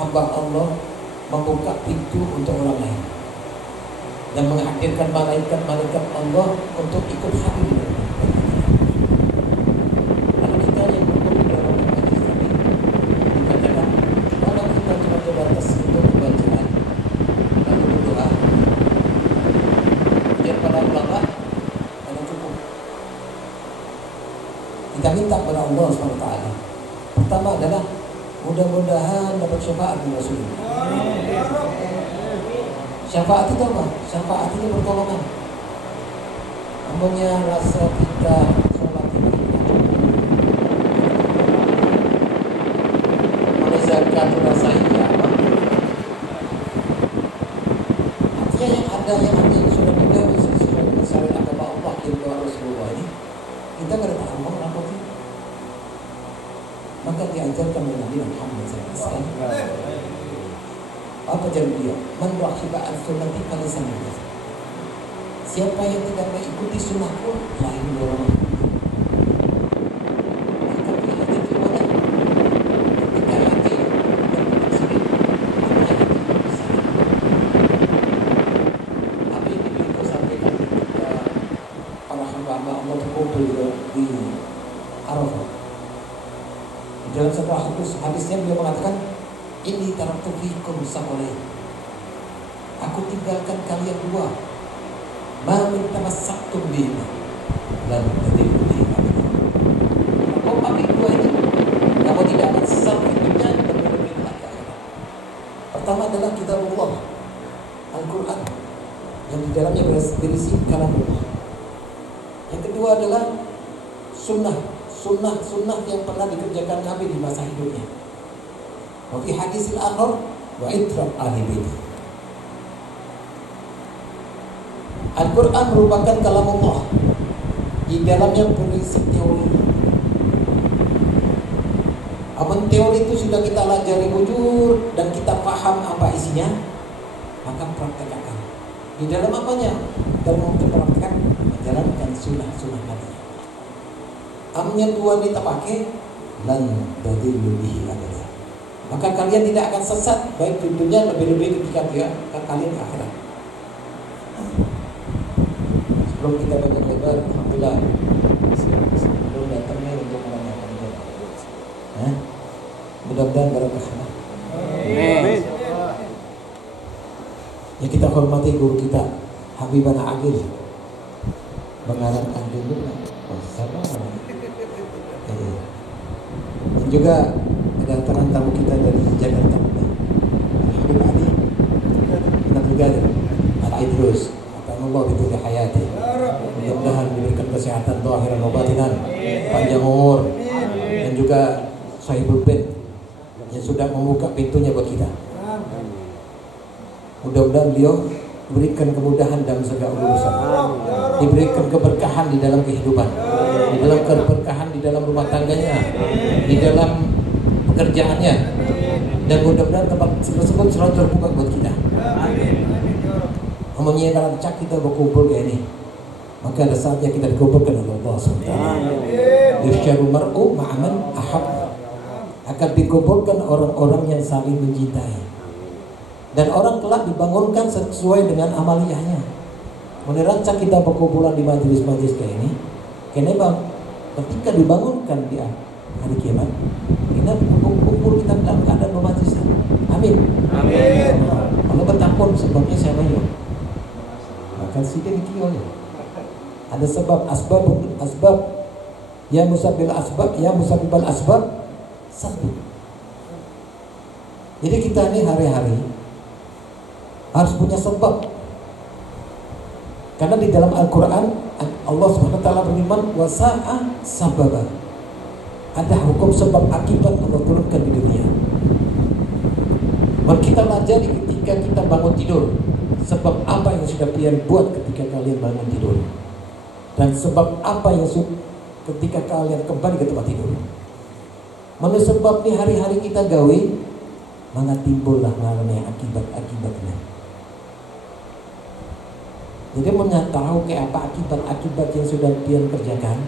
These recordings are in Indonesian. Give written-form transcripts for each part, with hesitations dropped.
hamba Allah membuka pintu untuk orang lain dan menghadirkan malaikat-malaikat Allah untuk ikut hadir. Kalau kita yang berkumpul dalam majlis ini dikatakan kalau kita cuma terbatas untuk bacaan lalu berdoa, kemudian pada ulama ada cukup. Kita minta kepada Allah SWT. Pertama adalah mudah-mudahan dapat syafaat dari Rasulullah. Syafaat itu apa? Syafaat itu pertolongan. Namanya rasa kita sholat ini oleh zakat rasa ini apa? Artinya yang sudah mudah sesuai dengan syariat agama Allah yang doa Rasulullah ini, kita nggak ada tahu apa sih? Maka diajarkan oleh Nabi Muhammad SAW. Apa jawab dia? Man rahiba an sunnati falaysa minni. Siapa yang tidak mengikuti sunnahku, lain orang. Apa yang diberikan sampaikan ketika para hamba Allah berkumpul di Arafah. Dalam satu hadisnya beliau mengatakan, ini taraktu fikum saqalain. Aku tinggalkan kalian dua. Ma min tamassaktum bihi lan tadillu bihi abadan. Apa dua ini? Kamu tidak akan sesat di dunia dan lebih kelak di akhirat. Pertama adalah kitabullah, Al-Quran, yang di dalamnya berisi kalamullah. Yang kedua adalah sunnah yang pernah dikerjakan Nabi di masa hidupnya. Wa fi hadisil akhar wa itraq ahli bait. Al-Quran merupakan kalamullah. Di dalamnya berisi teori. Apabila teori itu sudah kita pelajari bujur dan kita paham apa isinya, maka praktekkan. Di dalam apanya? Dalam praktekkan menjalankan sunnah Nabi. Amnya dua kita pakai lan tadillu bihi abadan. Maka kalian tidak akan sesat baik di dunia, lebih-lebih ketika kalian akhirat. Sebelum kita banyak lebar, alhamdulillah sebelum datangnya untuk menanyakan doa. Mudah-mudahan barakah. Amin. Ya, kita hormati guru kita Habibana Agil, mengarangkan dulu. Dan juga kedatangan tamu kita dari Jakarta, Habib Ali, dan juga Al-Idrus, Allah itu hayati. Mudah-mudahan diberikan kesehatan zahiran wa batinan, panjang umur, dan juga sahibul bait yang sudah membuka pintunya buat kita. Mudah-mudahan beliau diberikan kemudahan dalam segala urusan, diberikan keberkahan di dalam kehidupan, di dalam keberkahan di dalam rumah tangganya, di dalam pekerjaannya, dan mudah-mudahan tempat tersebut selalu terbuka buat kita. Umumnya kalau cak kita berkumpul kayak ini, maka ada saatnya kita dikumpulkan oleh Allah SWT. Yusyarul mar'u ma'aman ahab, akan dikumpulkan orang-orang yang saling mencintai, dan orang kelak dibangunkan sesuai dengan amaliyahnya. Menurut cak kita berkumpulan di majelis-majelis kayak ini, kenapa ketika dibangunkan di hari kiamat, kita kumpul kita dalam keadaan bermajlis. Amin. Amin. Kalau bertakun sebabnya siapa ya? Maka siapa dikiyolnya? Ada sebab asbab ya musabbil asbab satu. Jadi kita ini hari-hari harus punya sebab. Karena di dalam Al-Quran Allah SWT berfirman wasa'a sababa. Ada hukum sebab akibat Allah turunkan di dunia. Mari kita pelajari ketika kita bangun tidur, sebab apa yang sudah kalian buat ketika kalian bangun tidur, dan sebab apa yang ketika kalian kembali ke tempat tidur. Menurut sebab ini hari-hari kita gawe, maka timbullah ngarane akibat-akibatnya. Jadi tahu kayak apa akibat-akibat yang sudah kalian kerjakan,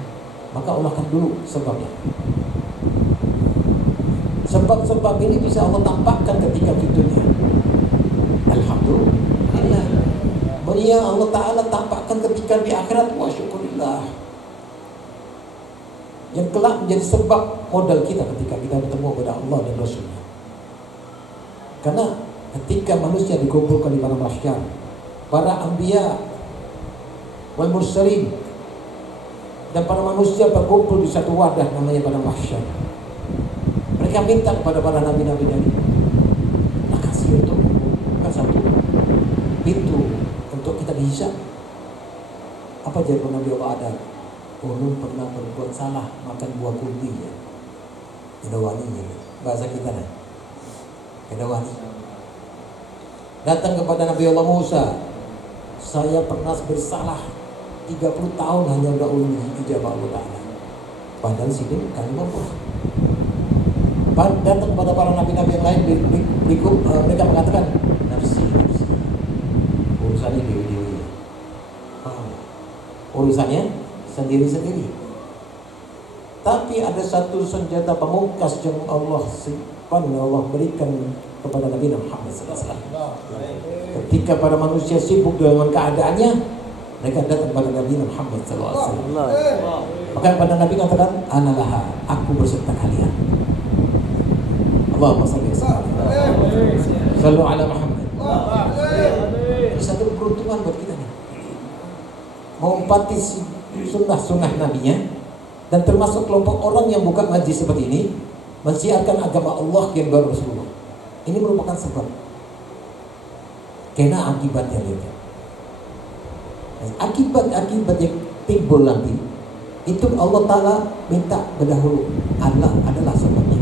maka olahkan dulu sebabnya. Sebab-sebab ini bisa Allah tampakkan ketika di dunia. Alhamdulillah. Ya Allah Ta'ala tampakkan ketika di akhirat. Wa syukurillah. Yang kelak menjadi sebab modal kita ketika kita bertemu kepada Allah dan Rasulnya. Karena ketika manusia dikumpulkan di padang mahsyar, para anbiya wal mursalin dan para manusia berkumpul di satu wadah namanya padang mahsyar. Mereka minta kepada para nabi-nabi tadi, nah kasih untuk bukan satu pintu untuk kita dihisab. Apa jawaban Nabi Allah Adam? Ulun pernah berbuat salah makan buah kulti ya. Kedawani ya. Bahasa kita nih. Kedawani. Datang kepada Nabi Allah Musa. Saya pernah bersalah 30 tahun hanya udah ulun ijabah Allah Ta'ala. Padahal sini kami mampu. Datang kepada para nabi-nabi yang lain mereka mengatakan nafsi. Urusannya dewi-dewi. Urusannya sendiri-sendiri. Tapi ada satu senjata pamungkas yang Allah berikan kepada Nabi Muhammad SAW. Ketika para manusia sibuk dengan keadaannya, mereka datang kepada Nabi Muhammad SAW. Maka pada Nabi katakan, Analaha, aku berserta kalian. Allahumma salli ala Muhammad. Ini satu keberuntungan buat kita nih. Mengumpati sunnah-sunnah nabinya, dan termasuk kelompok orang yang buka majlis seperti ini mensiarkan agama Allah yang baru Rasulullah. Ini merupakan sebab karena akibatnya lihat. Akibat yang timbul nanti itu Allah Ta'ala minta berdahulu. Allah adalah sebabnya.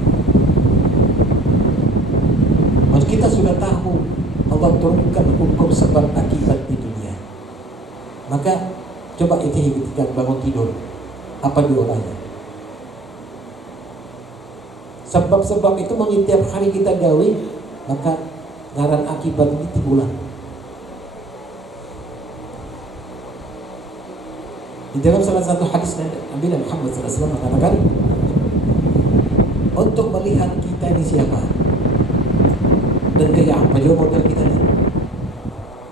Mas kita sudah tahu Allah turunkan hukum sebab akibat di dunia. Maka coba itu ketika bangun tidur, apa diolahnya? Sebab-sebab itu tiap hari kita gawe, maka ngaran akibat ini timbulan. Di dalam salah satu hadis Nabi Muhammad SAW mengatakan, untuk melihat kita ini siapa dan kayak apa juga model kita ini.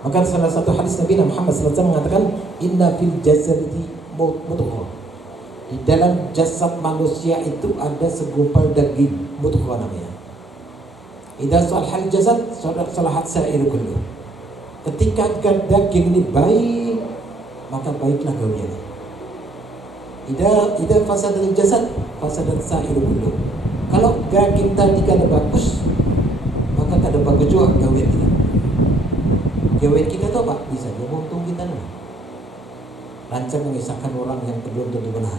Maka salah satu hadis Nabi Muhammad SAW mengatakan, Inna fil jasadi mudghah. Di dalam jasad manusia itu ada segumpal daging, mudghah namanya. Idza salahal jasad salahat sa'ir kullu. Ketika daging ini baik, maka baiklah gaulnya. Idza fasadat jasad fasadat sa'ir kullu. Kalau daging tadi kada bagus, maka kada bagus juga gaulnya kita. Gawe kita tuh Pak, bisa untung kita nih. Lancar mengisahkan orang yang belum tentu benar.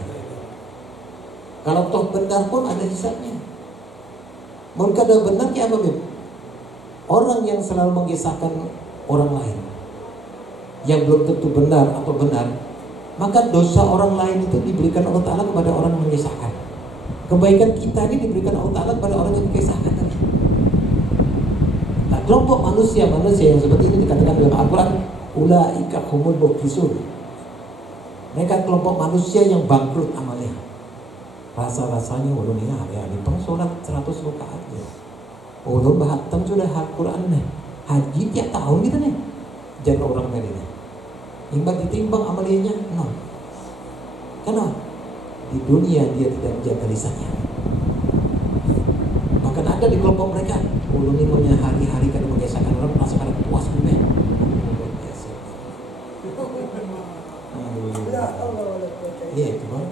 Kalau toh benar pun ada hisabnya. Mungkin ada benar ya apa Beb? Orang yang selalu mengisahkan orang lain yang belum tentu benar atau benar, maka dosa orang lain itu diberikan Allah Ta'ala kepada orang yang mengisahkan. Kebaikan kita ini diberikan Allah Ta'ala kepada orang yang mengisahkan tadi. Nah, kelompok manusia yang seperti ini dikatakan dalam Al-Quran, ulaika humul muflisun. Mereka kelompok manusia yang bangkrut amalnya. Rasa-rasanya ulun ini hari-hari sholat 100 rakaat ya. Ulun bahatam sudah Al-Quran nih. Haji tiap tahun gitu nih. Jangan orang tadi nih. Imbang ditimbang amalnya nol. Karena di dunia dia tidak menjaga lisannya. Bahkan ada di kelompok mereka, ulun ini hari-hari kan mengesahkan orang merasa kada puas juga. Iya itu Bang.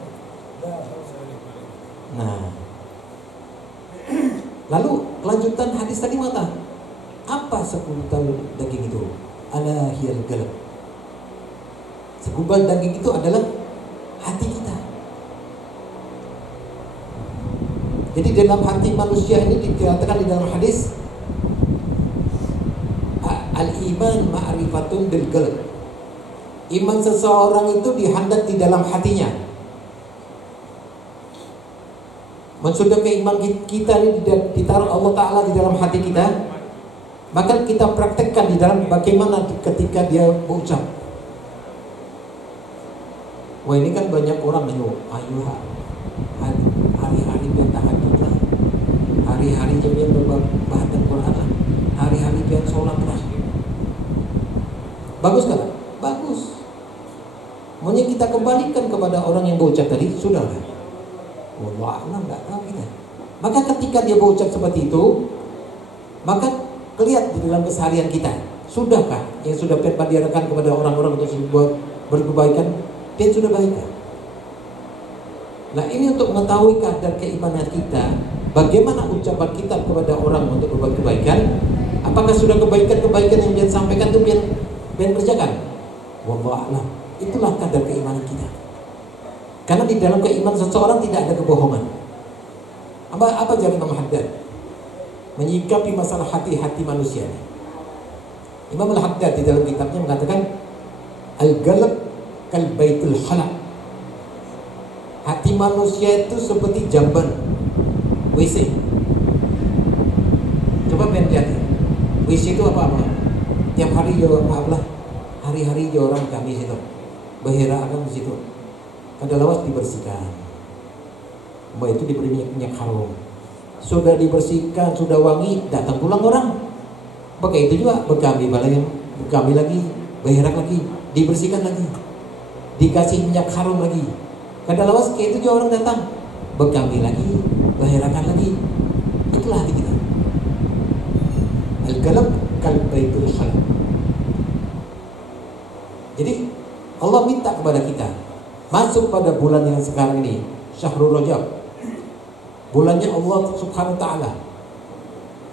Nah, lalu kelanjutan hadis tadi mata apa segumpal daging itu? Ala hiyal galab. Segumpal daging itu adalah hati kita. Jadi dalam hati manusia ini dikatakan di dalam hadis, al-iman ma'rifatun bil qalb. Iman seseorang itu dihandat di dalam hatinya. Mensudah keiman kita ini ditaruh Allah Ta'ala di dalam hati kita, maka kita praktekkan di dalam bagaimana ketika dia berucap. Wah ini kan banyak orang ayo hari-hari tahajud lah, hari hari-hari yang bahasan Quran lah, hari-hari yang sholat lah. Bagus kan? Bagus. Maunya kita kembalikan kepada orang yang berucap tadi, sudah kan? Wallah alam, nggak tahu kita. Maka ketika dia berucap seperti itu, maka kelihatan di dalam keseharian kita, sudahkah yang sudah diarahkan kepada orang-orang untuk berkebaikan, dia sudah baik. Nah ini untuk mengetahui kadar keimanan kita, bagaimana ucapan kita kepada orang untuk berbuat kebaikan, apakah sudah kebaikan-kebaikan yang dia sampaikan itu biar kerjakan. Wallah alam, itulah kadar keimanan kita. Karena di dalam keimanan seseorang tidak ada kebohongan. Apa jalan Imam Haddad menyikapi masalah hati-hati manusia? Imam Al-Haddad di dalam kitabnya mengatakan al-galab kal baitul khala. Hati manusia itu seperti jamban WC. Coba lihat. WC itu apa? Tiap hari hari-hari orang kami situ berherakan di situ. Kada lawas dibersihkan. Mbak itu diberi minyak harum. Sudah dibersihkan, sudah wangi, datang pulang orang. Pakai itu juga bekami lagi, berherak lagi, dibersihkan lagi, dikasih minyak harum lagi. Kada lawas kayak itu juga orang datang, bekami lagi, berherakan lagi. Itulah hati kita. Al-qalb kal baitul khala. Jadi Allah minta kepada kita masuk pada bulan yang sekarang ini, Syahrul Rajab, bulannya Allah Subhanahu wa Ta'ala.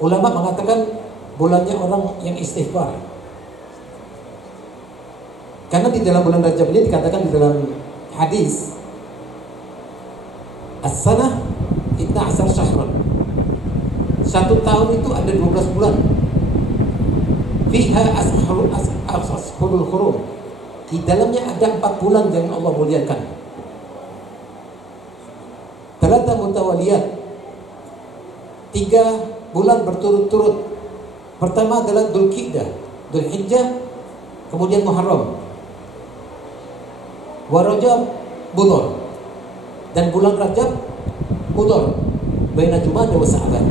Ulama mengatakan bulannya orang yang istighfar. Karena di dalam bulan Rajab ini dikatakan di dalam hadis, as-sanah 12 syahran. Satu tahun itu ada 12 bulan. Fiha ashhurul hurum. Di dalamnya ada 4 bulan yang Allah muliakan. Talata mutawaliyat, 3 bulan berturut-turut. Pertama adalah Dzulqa'dah, Dzulhijjah, kemudian Muharram, wa Rajab, Budhur, dan bulan Rajab Budhur, baina Jumadah wa Sa'ban.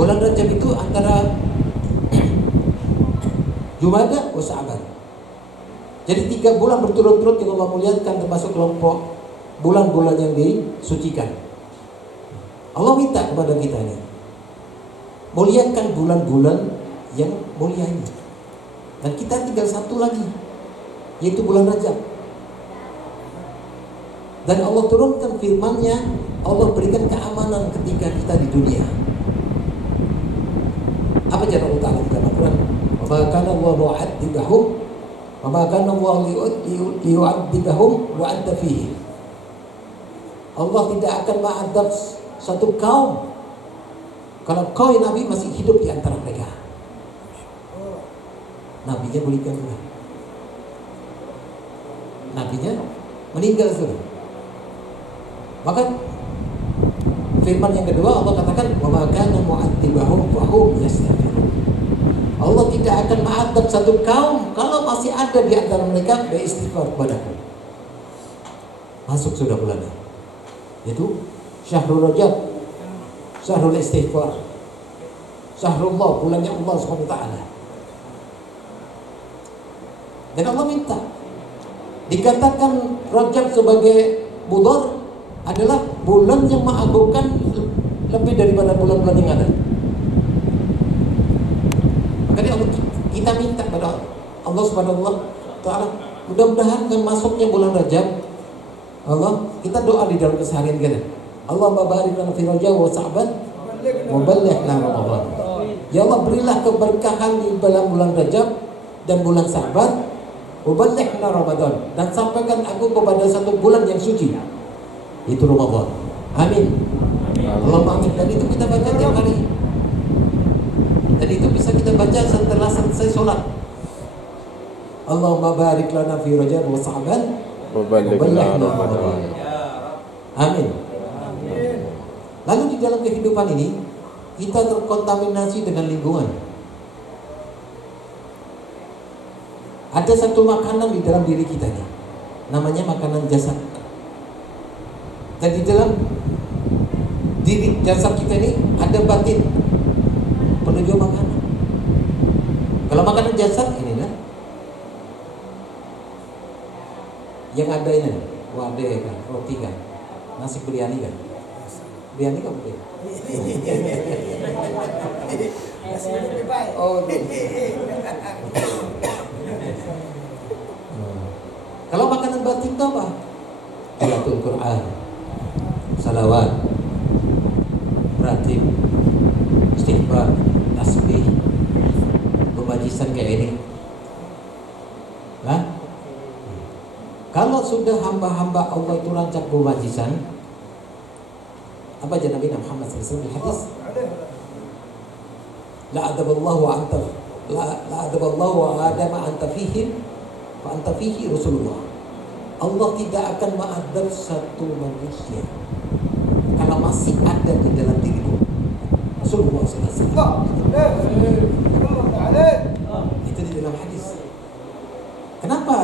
Bulan Rajab itu antara Jumadah wa Sa'ban. Jadi 3 bulan berturut-turut yang Allah muliakan, termasuk kelompok bulan-bulan yang disucikan. Allah minta kepada kita ini, muliakan bulan-bulan yang mulia ini. Dan kita tinggal satu lagi, yaitu bulan Rajab. Dan Allah turunkan firman-Nya, Allah berikan keamanan ketika kita di dunia. Apa jalan Allah Ta'ala dalam Al-Quran? Wa ma kana Allahu mu'adzibahum wa ma kana Allahu liyu'adzibahum wa anta fihim. Allah tidak akan mengadab satu kaum kalau kau Nabi masih hidup di antara mereka. Nabinya meninggal sudah. Nabinya meninggal sudah. Maka firman yang kedua Allah katakan wa ma kana mu'adzibahum wa hum yastaghfirun. Allah tidak akan mengadab satu kaum kalau masih ada di antara mereka beristighfar kepadaku. Masuk sudah bulannya. Itu Syahrul Rajab, Syahrul Istighfar, Syahrullah, bulannya Allah SWT. Dan Allah minta, dikatakan Rajab sebagai Budhur adalah bulan yang mengagungkan lebih daripada bulan-bulan yang ada. Makanya kita minta kepada Allah Subhanahu wa Ta'ala, mudah-mudahan dengan masuknya bulan Rajab, Allah, kita doa di dalam keseharian kita. Allahumma barik lana fi Rajab wa Sa'ban wa ballighna Ramadan. Ya Allah, berilah keberkahan di dalam bulan Rajab dan bulan Sa'ban, wa ballighna Ramadan, dan sampaikan aku kepada satu bulan yang suci, itu Ramadan. Amin. Allahumma amin. Dan itu kita baca tiap hari. Dan itu bisa kita baca setelah selesai sholat. Allahumma barik lana fi Rajab wa Sa'ban wa Ramadan. Amin. Lalu di dalam kehidupan ini kita terkontaminasi dengan lingkungan. Ada satu makanan di dalam diri kita nih, namanya makanan jasad. Dan di dalam diri jasad kita ini ada batin, perlu juga makanan. Kalau makanan jasad ini kan yang ada ini wadah kan, roti kan, nasi biryani kan, biryani kan mungkin. Oh, kalau makanan batin itu apa? Qiraatul Quran, salawat, ratib, istighfar, tasbih, pemajisan kayak ini. Nah, kalau sudah hamba-hamba Allah itu rancak pemajisan, apa aja Nabi Muhammad SAW hadis? La adaballahu anta la adaballahu adama anta fihim wa anta fihi Rasulullah. Allah tidak akan mengadab satu manusia kalau masih ada di dalam dirimu Rasulullah SAW. Itu di dalam hadis. Kenapa?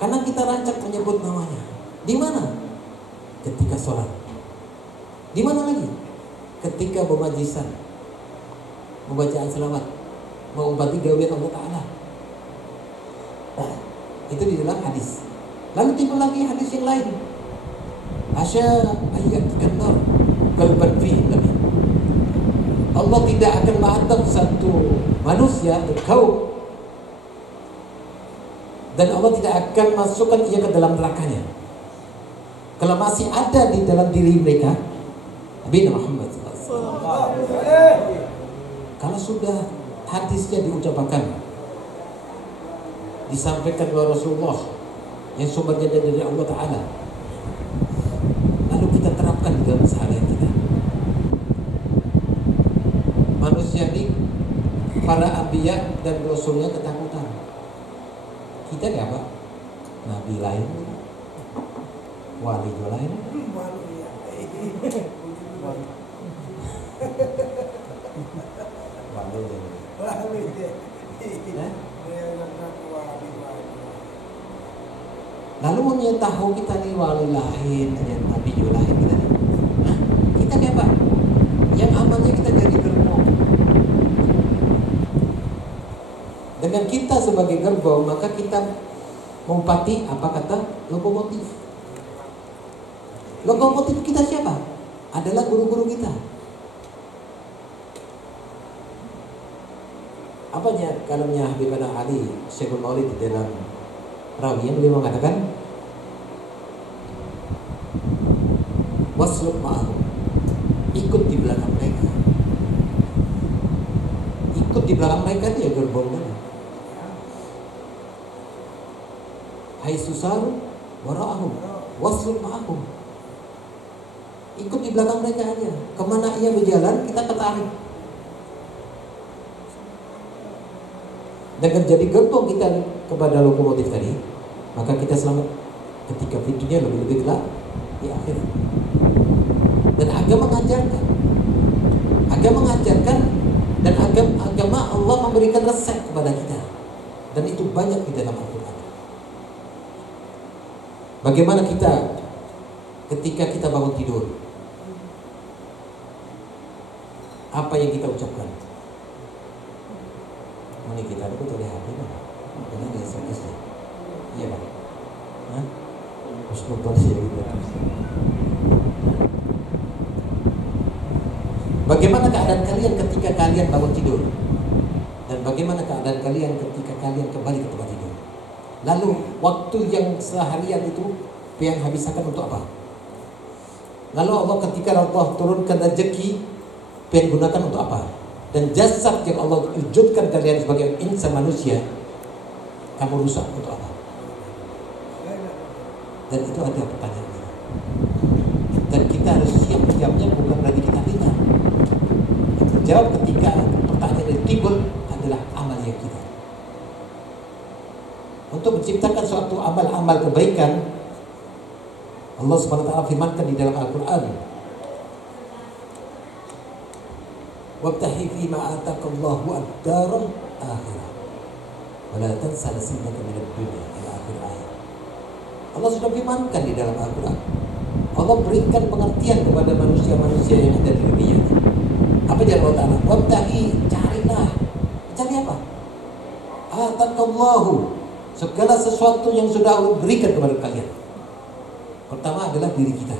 Karena kita rancak menyebut namanya. Di mana? Ketika sholat. Di mana lagi? Ketika pemajisan, membacaan selawat, mengobati gawean Allah Ta'ala. Nah, itu di dalam hadis. Lalu timbul lagi hadis yang lain. Asya ayat kanar kalban fihi nabi. Allah tidak akan mengadab satu manusia berkaum dan Allah tidak akan masukkan ia ke dalam nerakanya kalau masih ada di dalam diri mereka Nabi Muhammad SAW. Kalau sudah hadisnya diucapkan, disampaikan oleh Rasulullah yang sumbernya dari Allah Ta'ala, lalu kita terapkan di dalam seharian kita. Manusia ini, para anbiya dan rasulnya ketakutan. Kita ni apa? Nabi lain, wali lain. Lalu mengetahui kita ni wali lain dan nabi lain kita ni. Kita ni apa? Yang amalnya kita jadi gerbong. Dengan kita sebagai gerbong, maka kita mengumpati apa kata lokomotif. Lokomotif kita siapa? Adalah guru-guru kita. Apanya kalamnya Habibana Ali Syekhul Maulid di dalam rawi yang beliau mengatakan wasluk ma'ahum, ikut di belakang mereka. Ikut di belakang mereka dia gerbong kan. Hai susaru wara'ahum wasluk ma'ahum, ikut di belakang mereka aja. Kemana ia berjalan kita ketarik. Dengan jadi gerbong kita kepada lokomotif tadi, maka kita selamat ketika pintunya lebih-lebih gelap di akhir. Dan agama mengajarkan dan agama Allah memberikan resep kepada kita, dan itu banyak di dalam Al-Quran. Bagaimana kita ketika kita bangun tidur, apa yang kita ucapkan? Ini kita ada betul di HP kan? Ini di SMS ya? Iya Pak? Hah? Harus nonton sih gitu. Bagaimana keadaan kalian ketika kalian bangun tidur? Dan bagaimana keadaan kalian ketika kalian kembali ke tempat tidur? Lalu waktu yang seharian itu yang habiskan untuk apa? Lalu Allah ketika Allah turunkan rezeki, yang gunakan untuk apa? Dan jasad yang Allah wujudkan kalian sebagai insan manusia, kamu rusak untuk apa? Dan itu ada pertanyaan kita. Dan kita harus siap menjawabnya, bukan berarti kita pintar. Yang terjawab ketika pertanyaan itu timbul adalah amalnya kita. Untuk menciptakan suatu amal-amal kebaikan, Allah Subhanahu wa taala firmankan di dalam Al-Qur'an, wabtahi fi ma ataqallahu ad-daral akhirah wa la tansa nasibaka minad dunya ila akhir ayat. Allah sudah firmankan di dalam Al-Quran, Allah berikan pengertian kepada manusia-manusia yang ada di dunia. Apa jalan Allah Ta'ala? Wabtahi, carilah. Cari apa? Atakallahu, segala sesuatu yang sudah Allah berikan kepada kalian. Pertama adalah diri kita.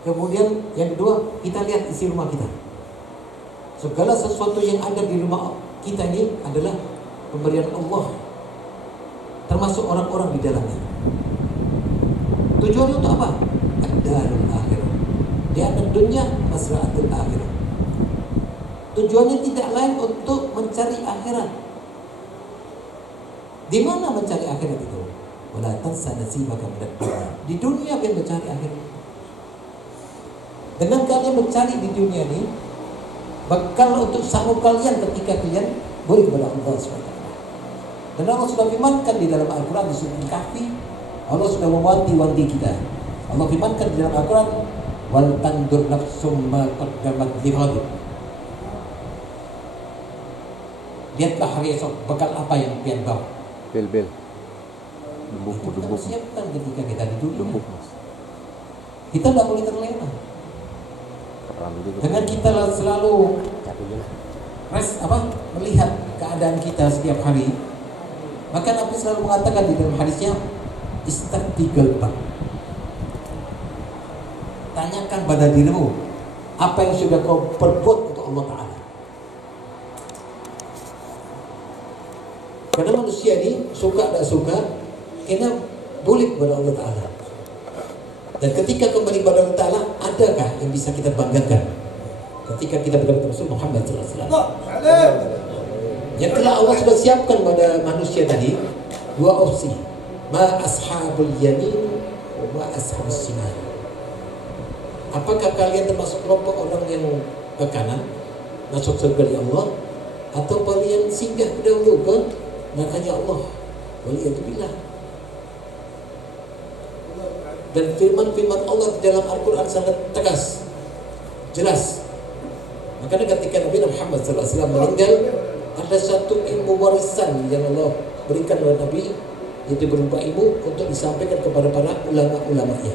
Kemudian yang kedua, kita lihat isi rumah kita. Segala sesuatu yang ada di rumah kita ini adalah pemberian Allah, termasuk orang-orang di dalamnya. Tujuannya untuk apa? Ad-darul akhirah. Di akhir dunia, masra'atul akhirah. Tujuannya tidak lain untuk mencari akhirat. Di mana mencari akhirat itu? Wala tansa nasibaka minad dunya. Di dunia kalian mencari akhirat. Dengan kalian mencari di dunia ini, bakal untuk sanggup kalian ketika kalian boleh kepada Allah SWT. Dan Allah sudah firmankan di dalam Al-Quran di surah Al-Kahfi, Allah sudah mewanti-wanti kita. Allah firmankan di dalam Al-Quran, wal tandur nafsum ma qaddamat lighad. Lihatlah hari esok bekal apa yang kalian bawa. Bel. Dumbuk. Siapkan ketika kita di dunia. Dumbuk, Mas. Kita tidak boleh terlena. Dengan kita selalu melihat keadaan kita setiap hari, maka Nabi selalu mengatakan di dalam hadisnya, istafti qalbak. Tanyakan pada dirimu apa yang sudah kau perbuat untuk Allah Ta'ala. Karena manusia ini suka tak suka, kena boleh kepada Allah Ta'ala. Dan ketika kembali kepada Allah Ta'ala, adakah yang bisa kita banggakan ketika kita berdoa kepada Muhammad SAW? Yang telah Allah sudah siapkan pada manusia tadi dua opsi, ma ashabul yamin wa ashabus shimal. Apakah kalian termasuk kelompok orang yang ke kanan masuk surga di Allah, atau kalian singgah dahulu ke nerakanya Allah? Waliyadzubillah. Dan firman-firman Allah di dalam Al-Quran sangat tegas, jelas. Makanya ketika Nabi Muhammad SAW meninggal, ada satu ilmu warisan yang Allah berikan oleh Nabi, itu berupa ilmu untuk disampaikan kepada para ulama-ulamanya.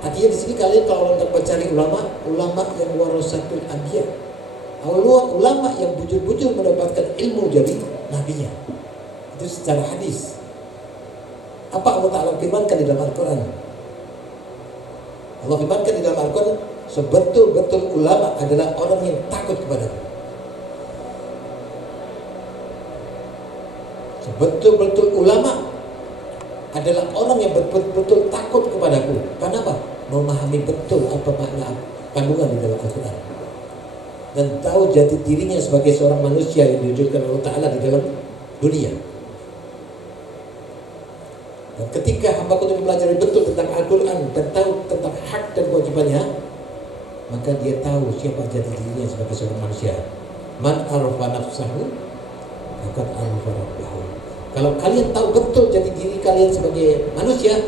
Artinya di sini kalian kalau untuk mencari ulama yang warasatul anbiya, ulama yang bujur-bujur mendapatkan ilmu dari nabinya. Itu secara hadis. Apa Allah Ta'ala firmankan di dalam Al-Quran? Allah firmankan di dalam Al-Quran, sebetul-betul ulama adalah orang yang takut kepadaku. Sebetul-betul ulama adalah orang yang betul-betul takut kepadaku. Kenapa? Memahami betul apa makna kandungan di dalam Al-Quran, dan tahu jati dirinya sebagai seorang manusia yang diwujudkan Allah Ta'ala di dalam dunia. Dan ketika hamba itu mempelajari betul tentang Al-Quran dan tahu tentang hak dan kewajibannya, maka dia tahu siapa jati dirinya sebagai seorang manusia. Man arafa nafsahu faqad arafa rabbahu. Kalau kalian tahu betul jati diri kalian sebagai manusia,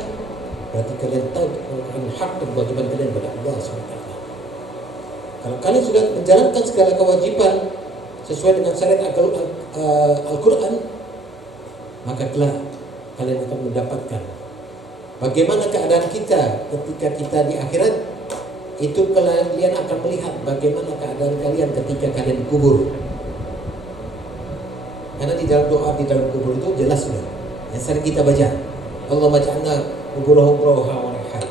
berarti kalian tahu hak dan kewajiban kalian kepada Allah SWT. Kalau kalian sudah menjalankan segala kewajiban sesuai dengan syariat Al-Quran, maka telah kalian akan mendapatkan bagaimana keadaan kita ketika kita di akhirat. Itu kalian akan melihat bagaimana keadaan kalian ketika kalian kubur. Karena di dalam doa di dalam kubur itu jelas sudah yang sering kita baca, Allahumma ja'alna kuburahum rawha wa raihan.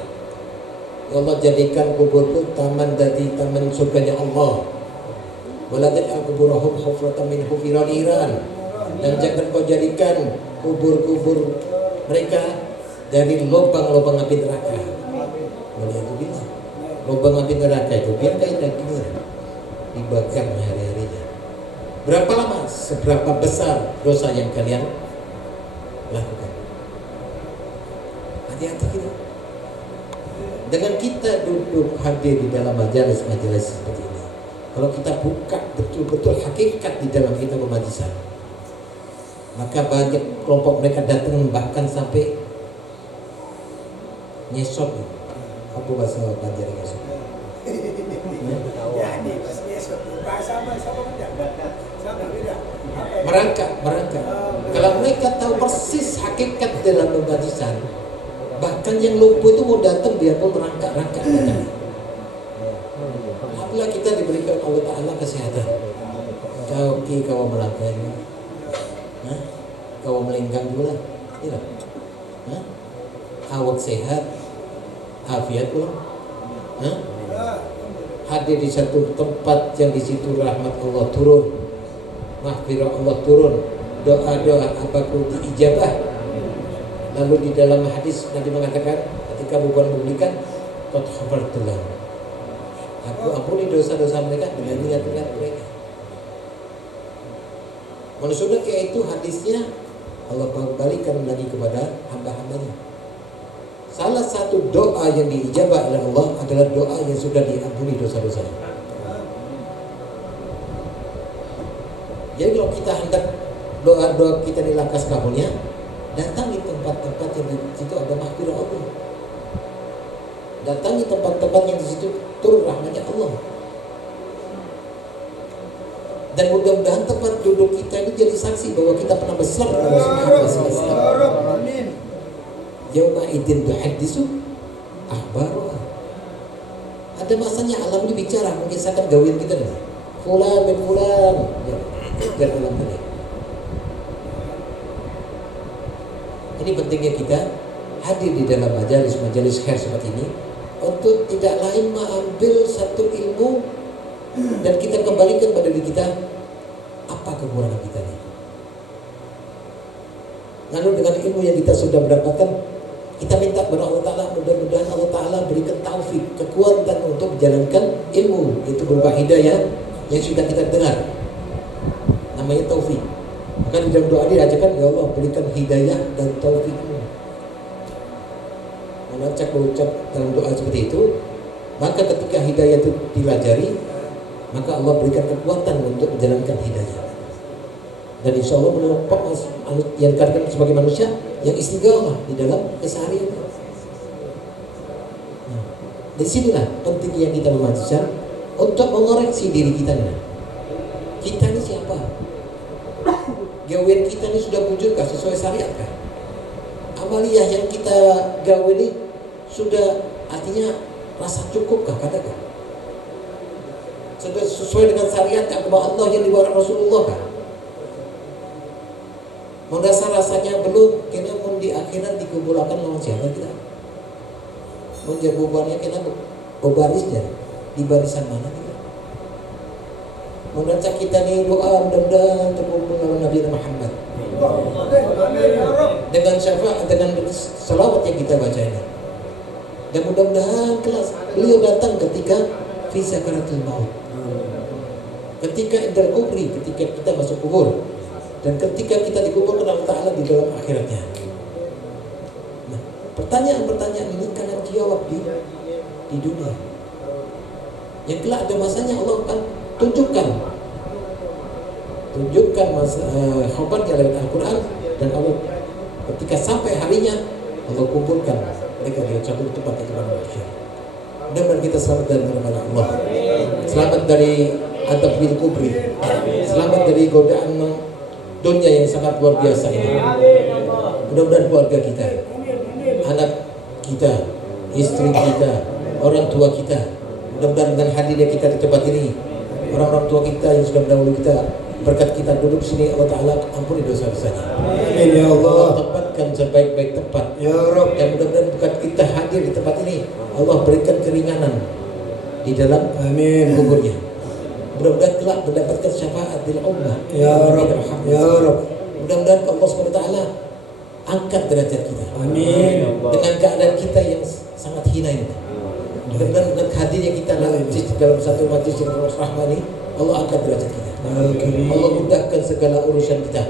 Ya Allah, jadikan kuburku taman dari taman surganya Allah. Wala taj'al kuburahum hufratan min hufiril niran. Dan jangan kau jadikan kubur-kubur mereka dari lubang-lubang api neraka. Waliyadzubillah. Lubang api neraka itu biar kayak dagingnya dibakar hari-harinya. Berapa lama? Seberapa besar dosa yang kalian lakukan? Hati-hati kita. Dengan kita duduk hadir di dalam majelis-majelis seperti ini, kalau kita buka betul-betul hakikat di dalam kita pemajlisan, maka banyak kelompok mereka datang bahkan sampai nyesot. Apa bahasa Banjar nyesot? Merangkak. Kalau mereka tahu persis hakikat dalam pembaptisan, bahkan yang lumpuh itu mau datang biarpun merangkak-rangkak datang. Apabila kita diberikan Allah Ta'ala kesehatan, kau melangkah juga, kau melenggang juga, tidak? Awak sehat, afiat pula, hadir di satu tempat yang di situ rahmat Allah turun, mahfirah Allah turun, doa-doa apapun diijabah. Lalu di dalam hadis Nabi mengatakan ketika bukan memberikan qad ghafartu lahum, aku ampuni dosa-dosa mereka dengan niat-niat mereka. Maksudnya itu hadisnya Allah balikan lagi kepada hamba-hambanya. Salah satu doa yang diijabah oleh Allah adalah doa yang sudah diampuni dosa-dosanya. Jadi kalau kita hendak doa-doa kita dilakas kabulnya, datangi tempat-tempat yang di situ ada mahfirah Allah. Datangi tempat-tempat yang di situ turun rahmatnya Allah. Dan mudah-mudahan tempat duduk kita ini jadi saksi bahwa kita pernah besar dengan Rasulullah SAW. Yauma idin tuhaddisu akhbaruha. Ada masanya alam ini bicara, mengisahkan gawian kita nih. Fulan bin fulan, dan alam tadi. Ini pentingnya kita hadir di dalam majalis khair seperti ini untuk tidak lain mengambil satu ilmu dan kita kembalikan pada diri kita apa kekurangan kita nih. Lalu dengan ilmu yang kita sudah mendapatkan, kita minta kepada Allah Ta'ala, mudah-mudahan Allah Ta'ala berikan taufik, kekuatan untuk menjalankan ilmu, itu berupa hidayah yang sudah kita dengar, namanya taufik. Maka di dalam doa dirajakan, ya Allah berikan hidayah dan taufikmu. Mengucap dalam doa seperti itu, maka ketika hidayah itu dilajari, maka Allah berikan kekuatan untuk menjalankan hidayah. Dan insya Allah menopang yang dikatakan sebagai manusia yang istiqomah di dalam keseharian. Di sinilah pentingnya kita memahami untuk mengoreksi diri kita. Kita ini siapa? Gawean kita ini sudah wujudkah sesuai syariat kah? Amaliyah yang kita gawe ini sudah artinya rasa cukupkah, katakan? Sudah sesuai dengan syariat kah, kepada Allah yang dibawa Rasulullah kah? Mendasar rasanya belum, kena pun di akhirat dikumpulkan lawan siapa kita? Menjadi bebannya kena berbarisnya di barisan mana kita? Membaca kita nih doa mudah-mudahan terkumpul lawan Nabi Muhammad dengan syafaat, dengan salawat yang kita baca ini. Dan mudah-mudahan kelas beliau datang ketika fi sakaratul maut, ketika indal kubri, ketika kita masuk kubur, dan ketika kita dikumpulkan Allah Ta'ala di dalam akhiratnya. Nah, pertanyaan-pertanyaan ini kan harus dijawab di dunia. Yang kelak ada masanya Allah akan tunjukkan khabarnya lewat Al-Quran, dan Allah ketika sampai harinya Allah kumpulkan mereka di satu tempat di depan manusia. Mudah-mudahan kita selamat dari rahmat Allah, selamat dari adab bil kubri, selamat dari godaan dunia yang sangat luar biasa ini. Mudah-mudahan keluarga kita, anak kita, istri kita, orang tua kita, mudah-mudahan dengan hadirnya kita di tempat ini, orang-orang tua kita yang sudah mendahului kita, berkat kita duduk sini, Allah Ta'ala ampuni dosa-dosanya. Amin ya Allah. Tempatkan sebaik-baik tempat ya Rabb. Dan mudah-mudahan berkat kita hadir di tempat ini, Allah berikan keringanan di dalam kuburnya. Mudah-mudahan kelak mendapatkan syafaat dari Allah ya Rabb. Ya Rabb. Mudah-mudahan Allah SWT angkat derajat kita. Amin. Dengan keadaan kita yang sangat hina ini. Mudah-mudahan dengan hadirnya kita dalam satu majlis yang rahmah ini, Allah angkat derajat kita. Allah mudahkan segala urusan kita,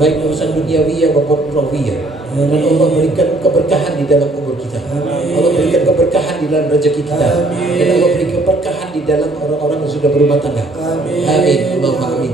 baik urusan duniawi maupun ukhrawiyah. Dan Allah berikan keberkahan di dalam umur kita. Allah berikan keberkahan di dalam rezeki kita. Dan Allah berikan keberkahan di dalam orang-orang yang sudah berumah tangga. Amin. Allahumma amin.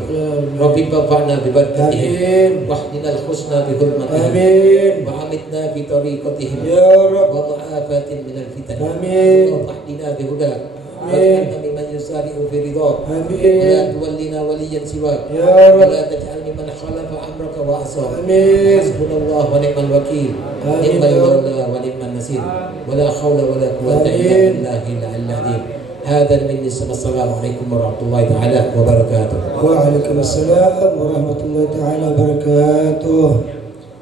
Rabbi bafa'na bibarakatihim wahdinal husna bihurmatihim wa amitna bi tariqatihim wa mu'afatin minal fitan. Amin. Wahdina bihuda واجعلنا ممن يسارع في رضاك ولا تولنا وليا سواك ولا تجعل ممن خالف امرك wa asal. Amin. Hasbunallah wa ni'mal wakil. Amin. Ni'mal maula wa ni'mal nasir. Wa la hawla wa la quwwata illa billahi al-'aliyyil. هذا مني السلام عليكم ورحمة الله تعالى وبركاته. وعليكم السلام ورحمة الله تعالى وبركاته.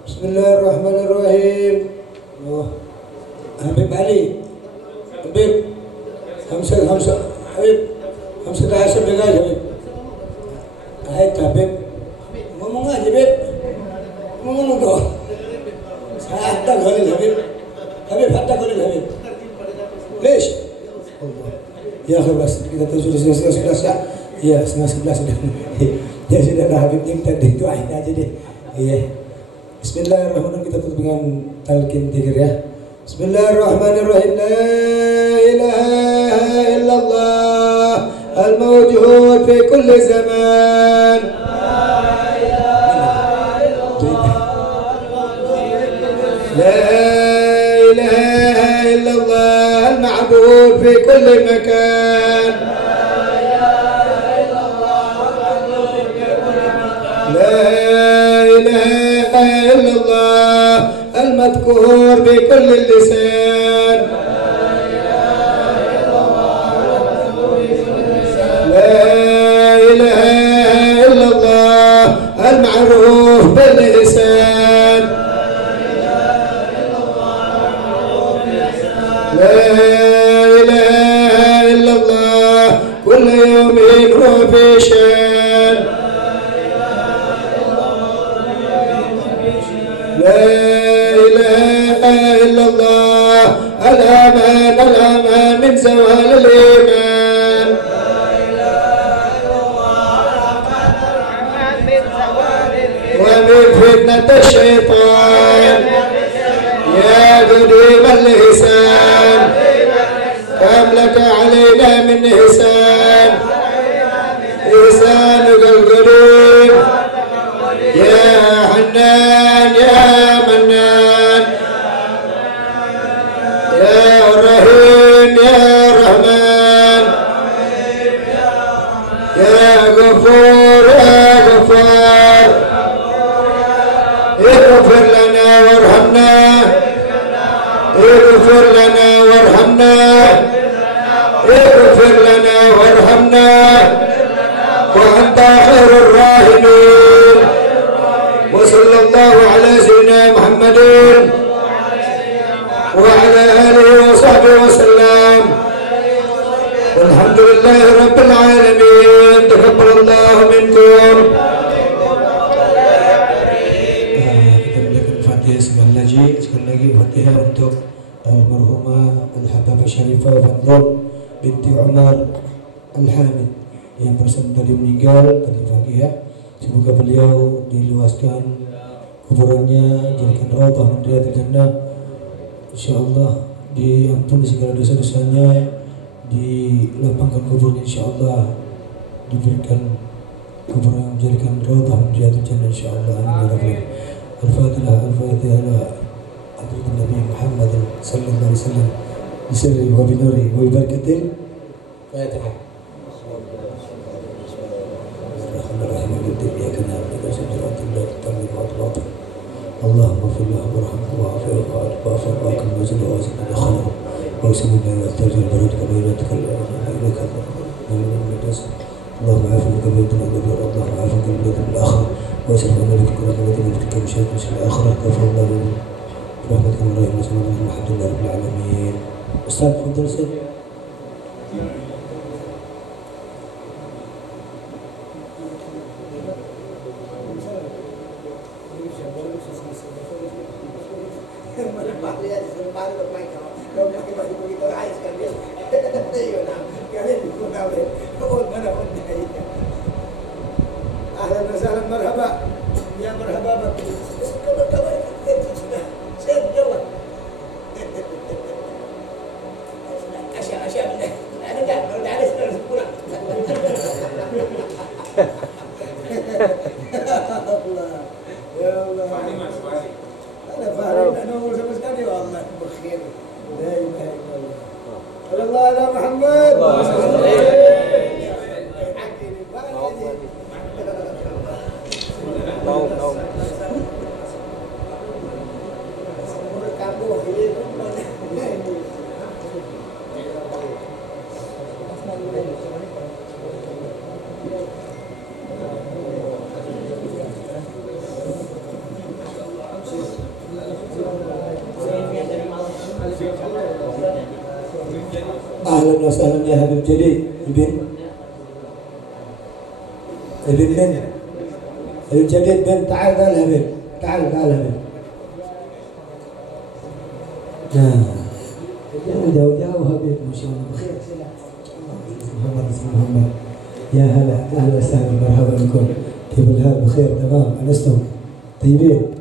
بسم الله الرحمن الرحيم. حبيب علي حبيب خمسة حبيب 15 دقائق حبيب. هاي حبيب ngomong aja Beb, ngomong dong. Hatta Khalil Habib, hatta Khalil Habib. ليش؟ Ya bebas, kita tuh sudah ya setengah 11 sudah. Ya sudah lah Habib, kita doain aja deh. Iya. Bismillahirrahmanirrahim, kita tutup dengan talqin dzikir ya. Bismillahirrahmanirrahim. La ilaha illallah al-mawjud fi kulli zaman. لا إله إلا الله المعبود في كل مكان. لا إله إلا الله المذكور بكل اللسان. لا إله إلا الله المعروف باللسان. لا إله إلا الله كل يوم هو في شان. لا إله إلا الله الأمان من زوال الإيمان. ومن فتنة الشيطان يا قديم الإحسان. كم لك علينا من إحسان، إحسانك القريب يا حنان يا منان يا رحيم يا رحمن يا غفور يا غفار. اغفر لنا وارحمنا، اغفر لنا وارحمنا، اغفر لنا وارحمنا وأنت خير الراحمين. وصلى الله على سيدنا محمد وعلى آله وصحبه وسلم. والحمد لله رب العالمين. تقبل الله منكم. sekali lagi Fatihah untuk marhumah Al-Habibah Syarifah Fadlul binti Umar Al-Hamid yang barusan tadi meninggal tadi pagi ya. Semoga beliau diluaskan kuburannya, jadikan raudhah min riyadil jannah. Insyaallah diampuni segala dosa-dosanya, dilapangkan kuburnya insyaallah, diberikan kuburan yang menjadikan raudhah min riyadil jannah insyaallah. Amin ya rabbal alamin. الفاتحة على حضرة النبي محمد صلى الله عليه وسلم بسره وبنوره وببركته. فاتحة. الرحمن الرحيم إياك نعبد وإياك نستعين اللهم اغفر له وارحمه وعافه واعف عنه وزد وازد خيره واسم الله يسترجع البرد كما يتكلم إليك اللهم عافنا كما يتنادى اللهم عافنا كما يتنادى بالآخرة واسأل أن لك كل من يتنادى كم شيء في الآخرة غفر الله لنا برحمتك ورحمة الله الحمد لله رب العالمين. أستاذ تفضل سيد. أهلا وسهلا مرحبا يا مرحبا بك. سيد يلا أشياء أنا قاعد على سنة الله يا الله أنا فاهم أنا أول سمسكني والله بخير. لا إله إلا الله صلى الله على محمد. No. أهلا وسهلا يا حبيب جليل ابن الجديد بن تعال حبيب تعال حبيب نعم جاو حبيب ما شاء الله بخير محمد يا هلا اهلا وسهلا مرحبا بكم كيف الحال بخير تمام انستم طيبين